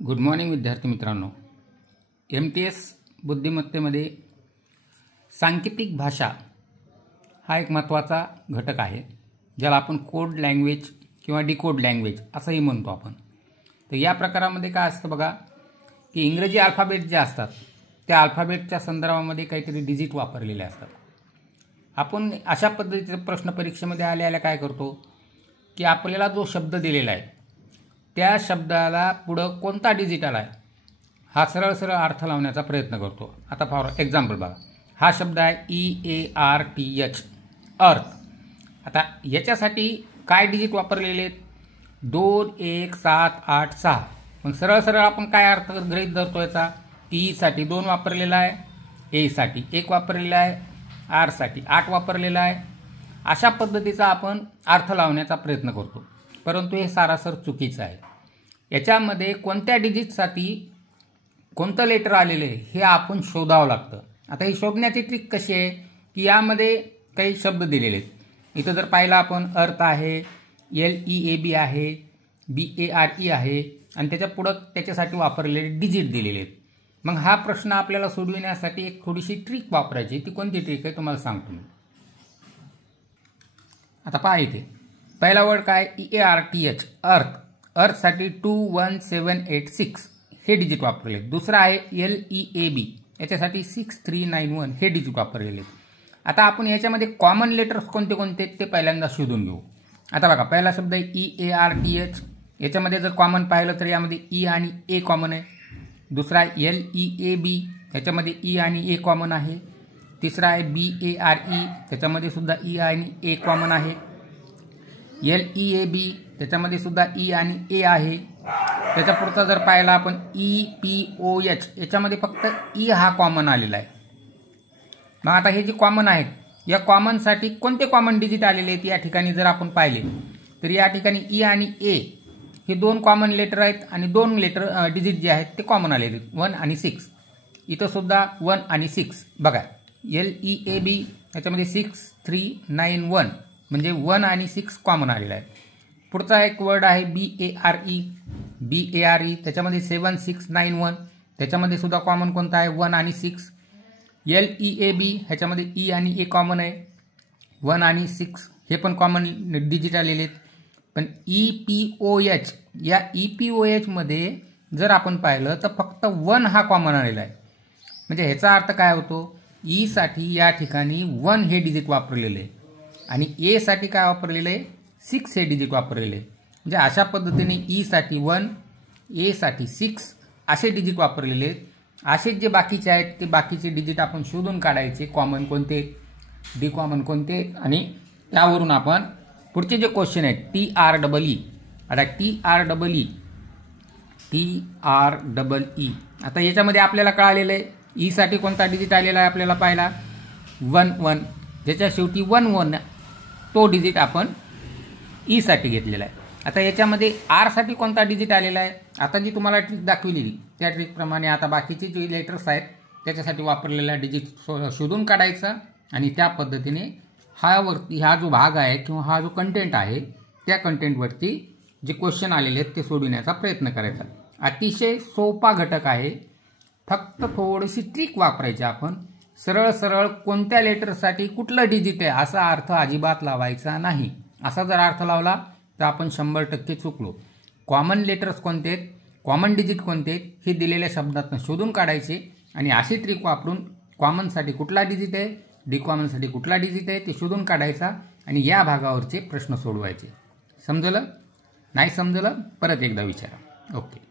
Good morning विद्यार्थी मित्रांनो, MTS बुद्धिमत्तेमध्ये सांकेतिक भाषा हा एक महत्त्वाचा घटक आहे, ज्याला आपण कोड लँग्वेज किंवा डिकोड लँग्वेज असंही म्हणतो आपण। तर या प्रकारामध्ये काय असतं बघा की इंग्रजी अल्फाबेट जे असतात त्या अल्फाबेटच्या संदर्भामध्ये काहीतरी डिजिट वापरलेले असतात। आपण अशा पद्धतीचे प्रश्न परीक्षेमध्ये आल्या काय करतो की आपल्याला जो शब्द दिलेला आहे त्या शब्दाला पुढे कोणता डिजिट आला आहे हा सरळ सरळ अर्थ लावण्याचा प्रयत्न करतो। आता फॉर एक्झाम्पल बघा, हा शब्द आहे EARTH अर्थ। आता याच्यासाठी काय डिजिट वापरलेले आहेत 2 1 7 8 6। मग सरळ सरळ आपण काय अर्थ गृहीत धरतो याचा, E साठी 2 वापरलेला आहे, A साठी 1 वापरलेला आहे, R साठी 8 वापरलेला आहे। अशा पद्धतीचा आपण अर्थ लावण्याचा प्रयत्न करतो, परंतु हे सारासर चुकीचं आहे। याच्यामध्ये कोणत्या डिजिटसाठी कोणतं लेटर आलेले हे आपण शोधावं लागतं। आता ही शोधण्याची ट्रिक कशी आहे की यामध्ये काही शब्द दिलेले आहेत। इथं जर पाहिलं आपण अर्थ आहे, LEAB आहे, BARE आहे आणि त्याच्या पुढे त्याच्यासाठी वापरलेले डिजिट दिलेले आहेत। मग हा प्रश्न आपल्याला सोडविण्यासाठी एक थोडीशी ट्रिक वापरायची। ती कोणती ट्रिक आहे तुम्हाला सांगतो मी। आता पहा, इथे पहिला वर्ड काय EARTH अर्थ। अर्थसाठी 21786 हे डिजिट वापरले। दुसरा आहे LEAB, याच्यासाठी 6391 हे डिजिट वापरलेले। आता आपण याच्यामध्ये कॉमन लेटर्स कोणते कोणते ते पहिल्यांदा शोधून घेऊ। आता बघा, पहिला शब्द आहे EARTH, याच्यामध्ये जर कॉमन पाहिलं तर यामध्ये E आणि A कॉमन आहे। दुसरा आहे LEAB, याच्यामध्ये E आणि A कॉमन आहे। तिसरा आहे BARE, त्याच्यामध्ये सुद्धा E आणि A कॉमन आहे। LEAB, त्याच्यामध्ये सुद्धा E आणि A आहे। त्याच्या पुढचा जर पाहिला आपण EPOH, याच्यामध्ये फक्त E हा कॉमन आलेला आहे। मग आता हे जे कॉमन आहेत या कॉमनसाठी कोणते कॉमन डिजिट आलेले आहेत या ठिकाणी जर आपण पाहिले तर या ठिकाणी E आणि A हे 2 कॉमन लेटर आहेत आणि 2 लेटर डिजिट जे आहेत ते कॉमन आलेले आहेत 1 आणि 6। इथं सुद्धा 1 आणि 6 बघा, LEAB याच्यामध्ये 6391 म्हणजे 1 आणि 6 कॉमन आलेला आहे। पुढचा एक वर्ड आहे BARE, त्याच्यामध्ये 7691, त्याच्यामध्ये सुद्धा कॉमन कोणता आहे 1 आणि 6। LEAB, ह्याच्यामध्ये E आणि A कॉमन आहे, 1 आणि 6 हे पण कॉमन डिजिट आलेले आहेत। पण EPOH, या EPOH मध्ये जर आपण पाहिलं तर फक्त 1 हा कॉमन आलेला आहे। म्हणजे ह्याचा अर्थ काय होतो, E साठी या ठिकाणी 1 हे डिजिट वापरलेले आहे आणि A साठी काय वापरलेले आहे 6 हे डिजिट वापरलेले आहे। म्हणजे अशा पद्धतीने E साठी 1, A साठी 6 असे डिजिट वापरलेले आहेत। असे जे बाकीचे आहेत ते बाकीचे डिजिट आपण शोधून काढायचे, कॉमन कोणते, डिकॉमन कोणते, आणि त्यावरून आपण पुढचे जे क्वेश्चन आहेत TREE। आता TREE आता याच्यामध्ये आपल्याला कळालेलं आहे E साठी कोणता डिजिट आलेला आहे आपल्याला पाहिला 1 1, ज्याच्या शेवटी 1 1 तो डिजिट आपण E साठी घेतलेला आहे। आता याच्यामध्ये R साठी कोणता डिजिट आलेला आहे, आता जी तुम्हाला ट्रिक दाखवलेली त्या ट्रिकप्रमाणे आता बाकीचे जे लेटर्स आहेत त्याच्यासाठी वापरलेला डिजिट शोधून काढायचा आणि त्या पद्धतीने हा जो भाग आहे किंवा हा जो कंटेंट आहे त्या कंटेंटवरती जे क्वेश्चन आलेले आहेत ते सोडविण्याचा प्रयत्न करायचा। अतिशय सोपा घटक आहे, फक्त थोडीशी ट्रिक वापरायची आपण। सरळ सरळ कोणत्या लेटरसाठी कुठलं डिजिट आहे असा अर्थ अजिबात लावायचा नाही। असा जर अर्थ लावला तर आपण 100% चुकलो। कॉमन लेटर्स कोणते आहेत, कॉमन डिजिट कोणते आहेत हे दिलेल्या शब्दातून शोधून काढायचे आणि अशी ट्रिक वापरून कॉमनसाठी कुठला डिजिट आहे, डिकॉमनसाठी कुठला डिजिट आहे ते शोधून काढायचा आणि या भागावरचे प्रश्न सोडवायचे। समजलं? नाही समजलं परत एकदा विचारा। ओके।